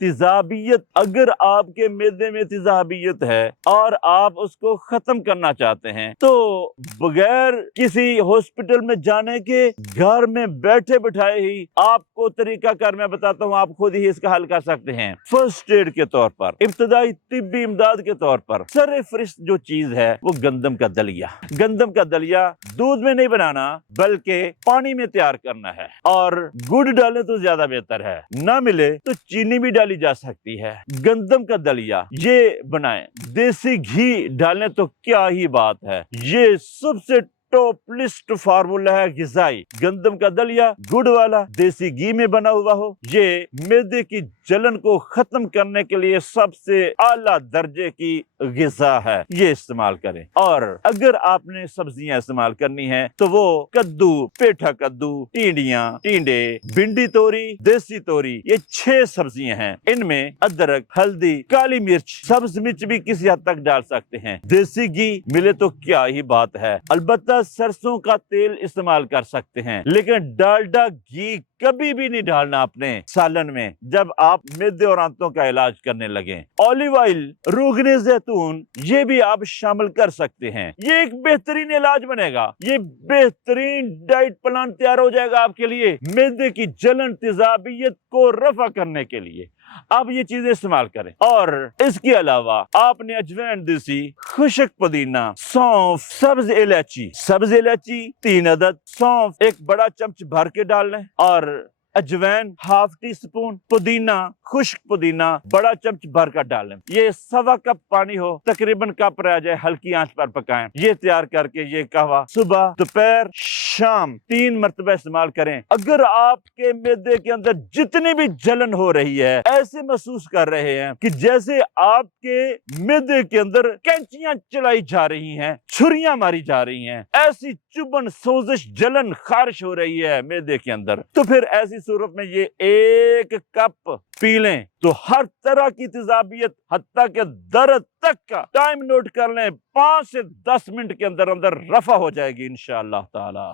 تیزابیت، اگر آپ کے معدے میں تیزابیت ہے اور آپ اس کو ختم کرنا چاہتے ہیں تو بغیر کسی ہاسپٹل میں جانے کے گھر میں بیٹھے بٹھائے ہی آپ کو طریقہ کار میں بتاتا ہوں، آپ خود ہی اس کا حل کر سکتے ہیں۔ فرسٹ ایڈ کے طور پر، ابتدائی طبی امداد کے طور پر سر فہرست جو چیز ہے وہ گندم کا دلیا۔ گندم کا دلیا دودھ میں نہیں بنانا بلکہ پانی میں تیار کرنا ہے، اور گڑ ڈالیں تو زیادہ بہتر ہے، نہ ملے تو چینی بھی ڈالی جا سکتی ہے۔ گندم کا دلیا یہ بنائیں، دیسی گھی ڈالیں تو کیا ہی بات ہے، یہ سب سے ٹاپ لسٹ فارمولا ہے غذائی۔ گندم کا دلیا گڑ والا دیسی گھی میں بنا ہوا ہو، یہ معدے کی جلن کو ختم کرنے کے لیے سب سے اعلیٰ درجے کی غذا ہے، یہ استعمال کریں۔ اور اگر آپ نے سبزیاں استعمال کرنی ہیں تو وہ کدو، پیٹھا کدو، ٹینڈیاں، ٹینڈے، بھنڈی توری، دیسی توری، یہ 6 سبزیاں ہیں۔ ان میں ادرک، ہلدی، کالی مرچ، سبز مرچ بھی کسی حد تک ڈال سکتے ہیں۔ دیسی گھی ملے تو کیا ہی بات ہے، البتہ سرسوں کا تیل استعمال کر سکتے ہیں، لیکن ڈالڈا گھی کبھی بھی نہیں ڈالنا اپنے سالن میں جب آپ معدے اور آنتوں کا علاج کرنے لگیں۔ اولیو آئل، روغن زیتون، یہ بھی آپ شامل کر سکتے ہیں، یہ ایک بہترین علاج بنے گا، یہ بہترین ڈائٹ پلان تیار ہو جائے گا آپ کے لیے معدے کی جلن، تیزابیت کو رفع کرنے کے لیے۔ آپ یہ چیزیں استعمال کریں۔ اور اس کے علاوہ آپ نے اجوین دیسی، خشک پودینہ، سونف، سبز الائچی 3 عدد، سونف 1 بڑا چمچ بھر کے ڈال لیں، اور اجوین ½ ٹی اسپون، پودینہ، خشک پودینہ بڑا چمچ بھر کر ڈالیں۔ یہ 1.25 کپ پانی ہو، تقریباً کپ رہ جائے، ہلکی آنچ پر پکائیں۔ یہ تیار کر کے یہ قہوہ صبح، دوپہر، شام 3 مرتبہ استعمال کریں۔ اگر آپ کے معدے کے اندر جتنی بھی جلن ہو رہی ہے، ایسے محسوس کر رہے ہیں کہ جیسے آپ کے معدے کے اندر کینچیاں چلائی جا رہی ہیں، چھریاں ماری جا رہی ہیں، ایسی چبھن، سوزش، جلن، خارش ہو رہی ہے معدے کے اندر، تو پھر ایسی صورت میں یہ 1 کپ پی لیں تو ہر طرح کی تیزابیت حتیٰ کہ درد تک کا، ٹائم نوٹ کر لیں، 5 سے 10 منٹ کے اندر رفع ہو جائے گی انشاءاللہ تعالی۔